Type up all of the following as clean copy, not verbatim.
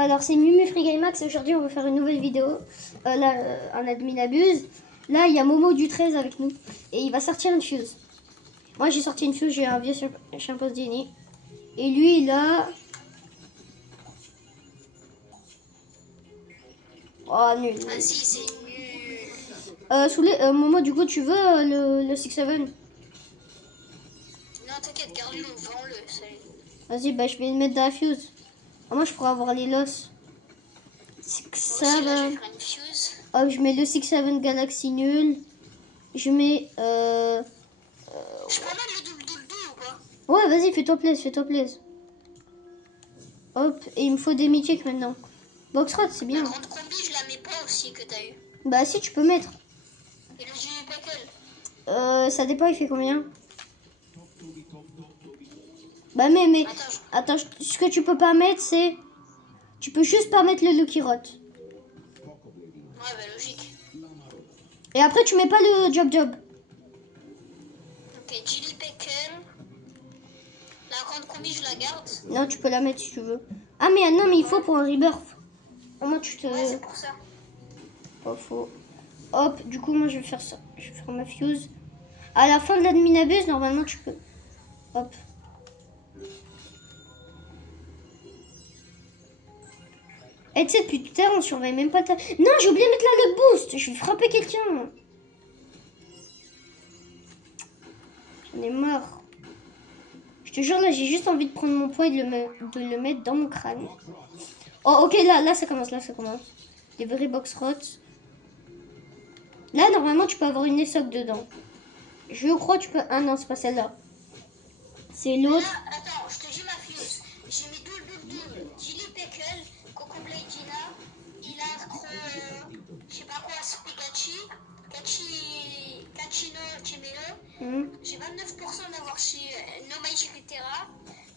Alors c'est Mumu Free Max. Aujourd'hui on va faire une nouvelle vidéo. Là un admin abuse. Là il y a Momo du 13 avec nous. Et il va sortir une fuse. Moi j'ai sorti une fuse, j'ai un vieux chimpanzini. Et lui il a... Oh nul. Vas-y, c'est nul. Momo, du coup tu veux le 6-7? Non, t'inquiète, garde-le, vends-le. Vas-y, bah je vais le mettre dans la fuse. Moi je pourrais avoir les loss. Moi aussi, là, je vais faire une fuse. Oh, je mets le 6-7 Galaxy nul. Je mets... Je peux mettre le double ou pas? Ouais, vas-y, fais-toi plaisir, fais-toi plaisir. Hop, et il me faut des mythiques maintenant. Boxrot, c'est bien. La grande combi, je la mets pas aussi que t'as eu. Bah si, tu peux mettre. Et le Jimmy Pickle? Ça dépend, il fait combien? Bah mais... Attends, ce que tu peux pas mettre, c'est... Tu peux juste pas mettre le Lucky Rot. Ouais, bah logique. Et après, tu mets pas le Job. Ok, Jimmy Pickle. La grande combi, je la garde. Non, tu peux la mettre si tu veux. Ah mais non, mais il faut pour un rebirth. Au moins tu te... Ouais, c'est pour ça. Pas faux. Hop, du coup moi je vais faire ça. Je vais faire ma fuse. À la fin de l'admin abuse, normalement tu peux. Hop. Et tu sais, depuis tout à l'heure on surveille même pas ta... Non, j'ai oublié de mettre la luck boost. Je vais frapper quelqu'un. J'en ai marre. Je te jure, là j'ai juste envie de prendre mon poing et de le mettre dans mon crâne. Oh ok, là ça commence, Les vrais box rots. Là normalement tu peux avoir une ESOC dedans. Je crois que tu peux... Ah non, c'est pas celle-là. C'est l'autre. Attends, je te dis ma fuse. J'ai mis double. Jilly Pickle, Coco Blade Gina, Hilar, je sais pas quoi, Spikachi, Kachino, Chimelo. J'ai 29% d'avoir chez No Magic Terra,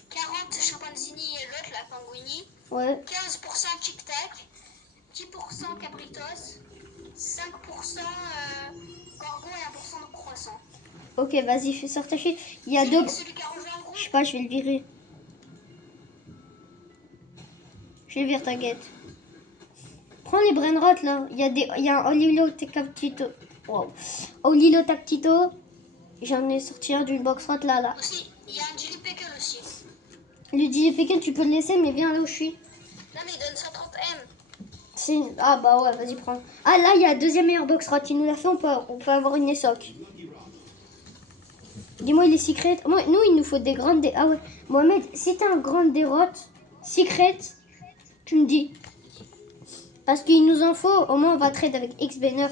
40 Chimpanzini et l'autre, la Panguini. Ouais. 15% Tic Tac, 10% Capritos, 5% Gorgon et 1% de Croissant. Ok, vas-y, fais sortir. Il y a deux... Celui qui a rejoint le groupe. Je sais pas, je vais le virer. Je vais virer ta guette. Prends les brainrot là. Il y a un Olilo Tactito. Wow. Olilo Tactito. J'en ai sorti un d'une box rot là. Aussi, il y a un Jilly Pickle aussi. Le DJ Pickle, tu peux le laisser, mais viens là où je suis. Non, mais il donne 130 M. Ah bah ouais, vas-y, prends. Ah là, il y a la deuxième meilleure box rot. Il nous l'a fait, on peut avoir une ESOC. Dis-moi, il est secret. Moi, nous, il nous faut des grandes... Ah ouais. Mohamed, si t'as un grand dérote, secret, tu me dis. Parce qu'il nous en faut. Au moins, on va trade avec X-Banner.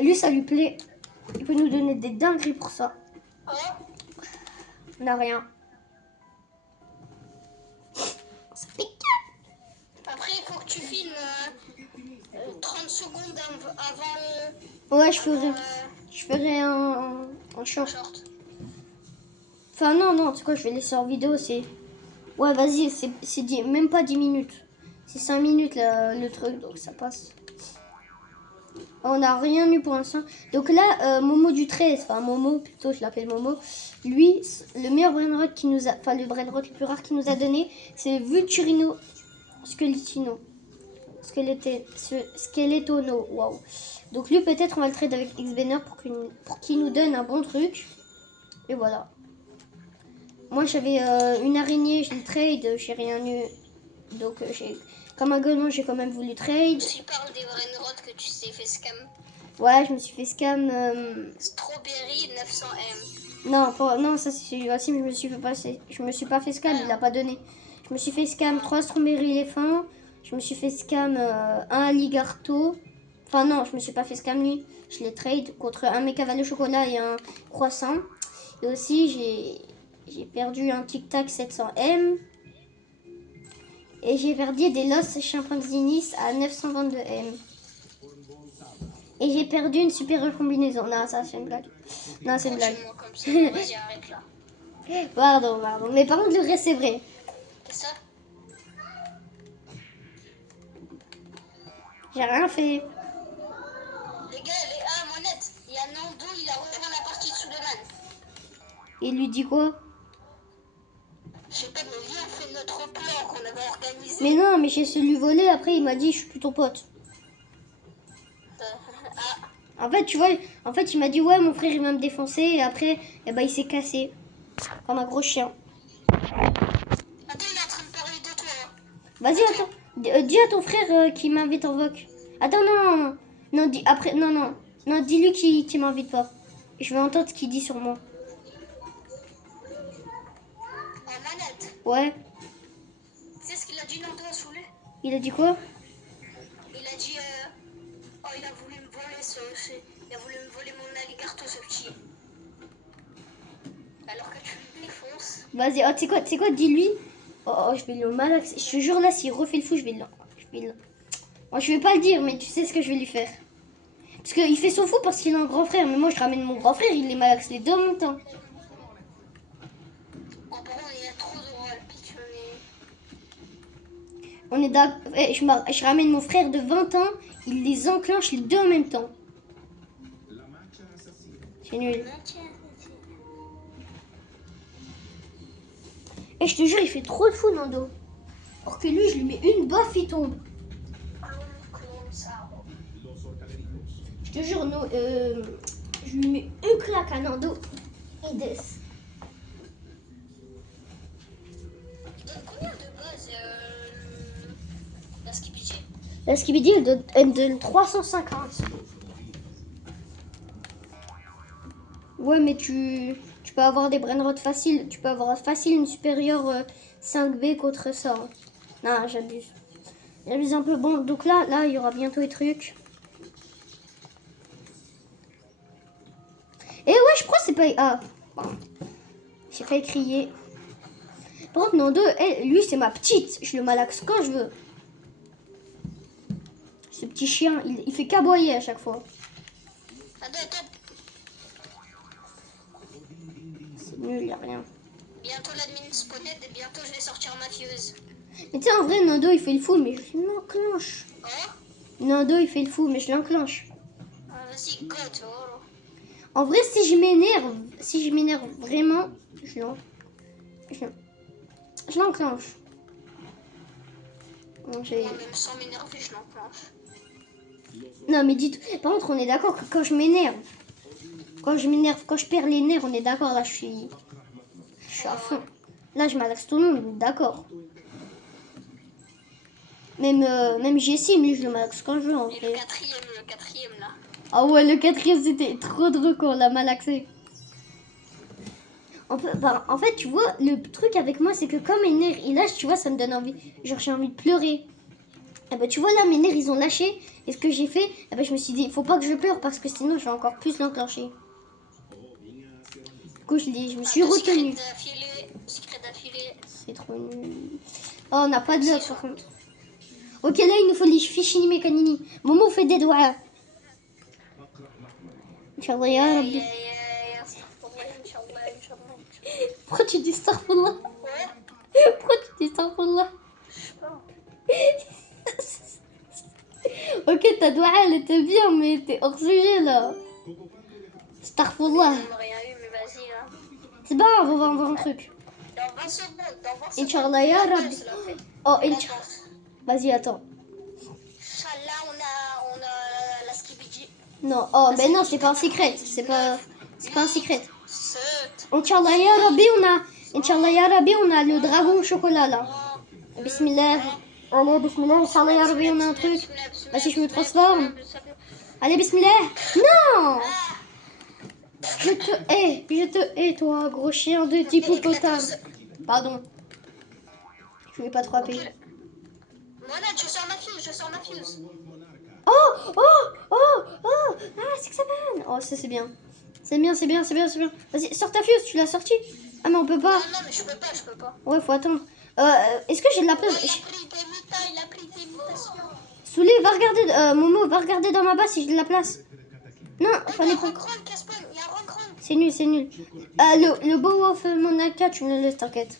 Lui, ça lui plaît. Il peut nous donner des dingueries pour ça. On n'a rien. Ça pique. Après, il faut que tu filmes 30 secondes avant Ouais, je ferai un short. Enfin, non, tu sais quoi, je vais laisser en vidéo. Ouais, vas-y, même pas 10 minutes. C'est 5 minutes là, le truc, donc ça passe. On n'a rien eu pour l'instant. Donc là, Momo du 13, enfin Momo, plutôt je l'appelle Momo. Lui, le meilleur brainrot qui nous a... Enfin, le brainrot le plus rare qu'il nous a donné, c'est Vulturino Skeletino. Skeletono, waouh. Donc lui, peut-être on va le trade avec X-Banner pour qu'il nous donne un bon truc. Et voilà. Moi, j'avais une araignée, je le trade, j'ai rien eu. Donc, comme un golemon, j'ai quand même voulu trade. Tu parles des brainrot que tu t'es fait scam. Ouais, je me suis fait scam. Strawberry 900M. Non, ça c'est Wassim, je me suis pas fait scam, il a pas donné. Je me suis fait scam 3 strawberry éléphants. Je me suis fait scam un alligato. Enfin non, je me suis pas fait scam lui. Je l'ai trade contre un mécaval au chocolat et un croissant. Et aussi j'ai perdu un Tic Tac 700M. Et j'ai perdu des Los Chimpanzinis à 922M. Et j'ai perdu une super combinaison. Non, ça c'est une blague. Non, c'est une blague. Comme ça. Vas-y, arrête là. Pardon. Mais par contre, le reste, c'est vrai. C'est ça? J'ai rien fait. Les gars, Monette, il y a Nando, il a rejoint la partie de Suleiman. Il lui dit quoi? Je sais pas, mais viens, on fait notre plan qu'on avait organisé. Mais non, mais j'ai su lui voler. Après, il m'a dit, je suis plus ton pote. En fait, tu vois, en fait, il m'a dit, ouais, mon frère, il va me défoncer. Et après, eh ben, il s'est cassé. Comme un gros chien. Attends, il est en train de parler de toi. Vas-y, attends. Dis à ton frère qu'il m'invite en voc. Attends, non. Non, dis, après, non, non. Non, dis-lui qu'il m'invite pas. Je veux entendre ce qu'il dit sur moi. En manette. Ouais. Tu sais ce qu'il a dit Nando à Soulé? Il a dit quoi? Il a dit oh, il a voulu me voler il a voulu me voler mon alligator, ce petit. Alors que tu le défonces. Vas-y, oh, tu sais quoi, dis-lui. Oh, je vais le malaxer. Je te jure, là, s'il refait le fou, je vais le... Moi, je vais pas le dire, mais tu sais ce que je vais lui faire. Parce qu'il fait son fou parce qu'il a un grand frère. Mais moi, je ramène mon grand frère, il les malaxe les deux en même temps. Oh, par contre, il y a trop de rôles. Pique, On est d'accord. Je ramène mon frère de 20 ans, il les enclenche les deux en même temps. C'est nul. Et je te jure, il fait trop de fou, Nando. Alors que lui, je lui mets une baffe, il tombe. Je te jure, je lui mets une claque à Nando. Il descend. Il donne combien de buzz la skibidi? La skibidi, elle me donne 350. Ouais, mais tu peux avoir des brainrots faciles. Tu peux avoir facile une supérieure 5B contre ça. Non, j'abuse. J'abuse un peu. Bon, donc là, il y aura bientôt les trucs. Et ouais, je crois que c'est pas... Ah, bon. J'ai failli crier. Par contre, Nando, lui, c'est ma petite. Je le malaxe quand je veux. Ce petit chien, il fait qu'aboyer à chaque fois. Attends. C'est nul, y a rien. Bientôt l'admin spawned et bientôt je vais sortir ma fuse. Mais tu sais, en vrai, Nando, il fait le fou, mais je l'enclenche. Oh? Nando, il fait le fou, mais je l'enclenche. Ah, vas-y, go, tu vois. En vrai, si je m'énerve vraiment, je l'enclenche. Moi, même sans m'énerver, je l'enclenche. Non, mais dites... Par contre, on est d'accord que quand je m'énerve, quand je perds les nerfs, on est d'accord, là, je suis à fond. Là, je malaxe tout le monde, on est d'accord. Même Jessie, lui, je le malaxe quand je veux, en Et vrai. le quatrième, là. Ah ouais, le quatrième, c'était trop drôle quand on l'a malaxé. En fait, tu vois, le truc avec moi, c'est que quand mes nerfs, ils lâchent, tu vois, ça me donne envie. Genre, j'ai envie de pleurer. Et ben, tu vois, là, mes nerfs, ils ont lâché. Et ce que j'ai fait, eh ben, je me suis dit, faut pas que je pleure parce que sinon, je vais encore plus l'enclencher. Du coup, je me suis retenue. Secret d'affilée. C'est trop nul. Oh, on n'a pas de love, par contre. Ok, là, il nous faut les fichini mécanini. Momo fait des doigts. Inch'Allah, ya Rabbi. Pourquoi tu dis Astaghfirullah? Pourquoi tu dis Astaghfirullah? Ok, ta doigt, elle était bien, mais t'es hors sujet, là. Astaghfirullah. Rien eu, mais vas-y, là. C'est pas grave, on va en voir un truc. Dans 20 secondes, Inch'Allah, ya Rabbi. Oh, vas-y, attends. Inch'Allah, on a la skibidi. Non, oh, mais non, c'est pas un secret. C'est pas un secret. Sept. Inch'Allah, ya Rabbi, on a le dragon au chocolat, là. Bismillah. Allez, bismillah, Inch'Allah, ya Rabbi, on a un truc. Vas-y, je me transforme. Allez, bismillah. Non! Je te hais, toi, gros chien de hippopotame. Pardon. Je voulais pas trop appeler. Voilà, je sors ma fuse. Oh, c'est que ça banne. Oh, ça c'est bien. C'est bien. Vas-y, sors ta fuse, tu l'as sortie. Ah, mais on peut pas. Non, mais je peux pas. Ouais, faut attendre. Est-ce que j'ai de la place? Il a pris des mutations. Soulé, va regarder, Momo, va regarder dans ma base si j'ai de la place. Non, fallait pas. Il y a un Ronkron. C'est nul. Le Bow of Monaka, tu me le laisses, t'inquiète.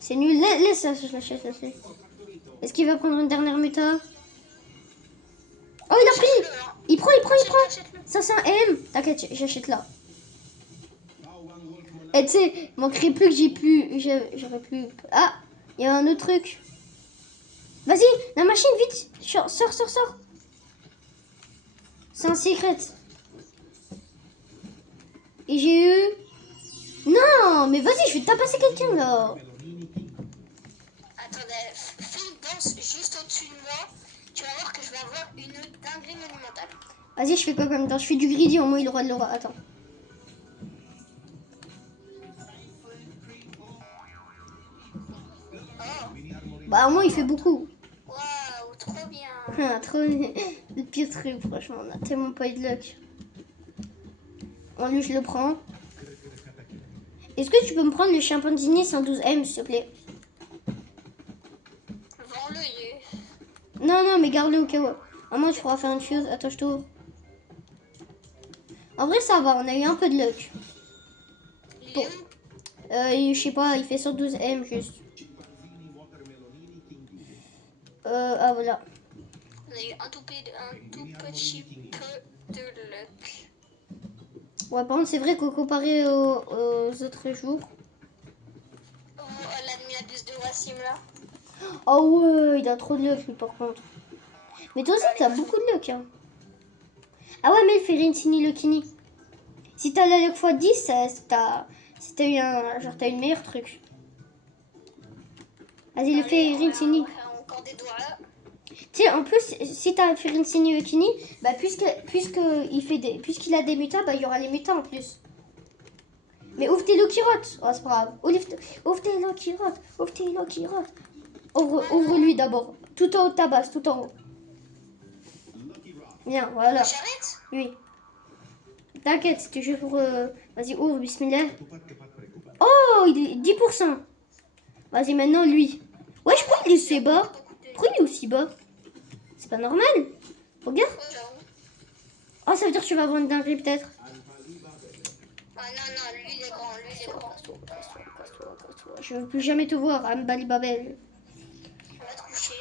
C'est nul, laisse ça, je l'achète. Est-ce qu'il va prendre une dernière muta? Oh, il a pris. Il prend. Ça, c'est un M. T'inquiète, j'achète là. Et tu sais, manquerait plus que j'aurais pu... Ah, Il y a un autre truc. Vas-y, la machine, vite. Sors, sors, sors. C'est un secret. Et j'ai eu... Non, mais vas-y, je vais tabasser quelqu'un, là. Attendez, fais une danse juste au-dessus de moi. Tu vas voir que je vais avoir une dinguerie monumentale. Vas-y, je fais quoi comme temps? Je fais du greedy, au moins il aura de l'aura. Attends. Oh, Bah, au moins il fait beaucoup. waouh, trop bien. Ah, trop... Le pire truc, franchement, on a tellement pas eu de luck. Bon, lui, je le prends. Est-ce que tu peux me prendre le chimpanzini 112M, s'il te plaît? Vends-le, Non, mais garde-le au cas où. À moins, tu pourras faire une chose. Attends, je t'ouvre. En vrai, ça va, on a eu un peu de luck. il Bon. est où? Je sais pas, il fait 112M juste. Ah, voilà. On a eu un tout petit peu de luck. Ouais, par contre, c'est vrai qu'au comparé aux autres jours. Oh, l'admirabus de Wassim là. Oh ouais, il a trop de luck, lui, par contre. Mais toi aussi, t'as beaucoup de luck, hein. Ah ouais, mais il fait Rincini Lucchini. Si t'as la luck x10, t'as eu un... Genre, t'as eu le meilleur truc. Vas-y, le fait Rincini. Encore des doigts. Tu sais, en plus, si t'as fait Rincini Lucchini, bah, puisqu'il a des mutas, bah, il y aura les mutas en plus. Mais ouvre tes Lucky Rot. Oh, c'est pas grave. Ouvre tes Lucky Rot. Ouvre tes Lucky Rot. Ouvre-lui d'abord. Tout en haut de ta base, tout en haut. Bien, voilà. J'arrête? Oui. T'inquiète, c'était juste pour... Vas-y, ouvre, bismillah. Oh, il est 10%. Vas-y, maintenant, lui. Ouais, je crois qu'il est aussi bas. Pourquoi il est aussi bas? C'est pas normal. Regarde. Oh, j'avoue. Oh, ça veut dire que tu vas avoir une dinguerie, peut-être. Ah non, lui il est grand, lui il est grand. Je veux plus jamais te voir, Ambali Babel. On va te coucher.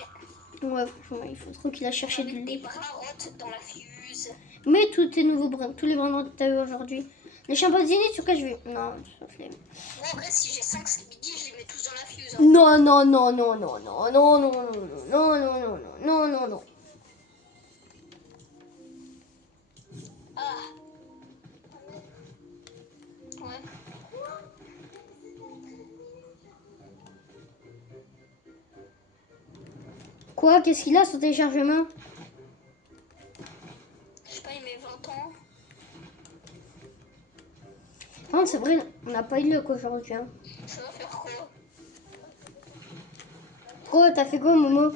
Ouais, franchement, il faut trop qu'il a cherché Avec du des lait. bras rottes dans la fuse. Mais tous tes nouveaux brins, tous les brins que t'as eu aujourd'hui. Les chimpanzés, sur quoi je vais... Non, ça flemme. Moi en vrai si j'ai 5 skibidi, je les mets tous dans la fuse. Hein. Non, non, non, non, non, non, non, non, non, non, non, non, non, non, non. Ah. Ouais. Quoi? Qu'est-ce qu'il a sur téléchargement? Je sais pas, il met 20 ans. Non, c'est vrai, on n'a pas eu de luck aujourd'hui. Hein. Ça va faire quoi? Quoi, t'as fait quoi, Momo?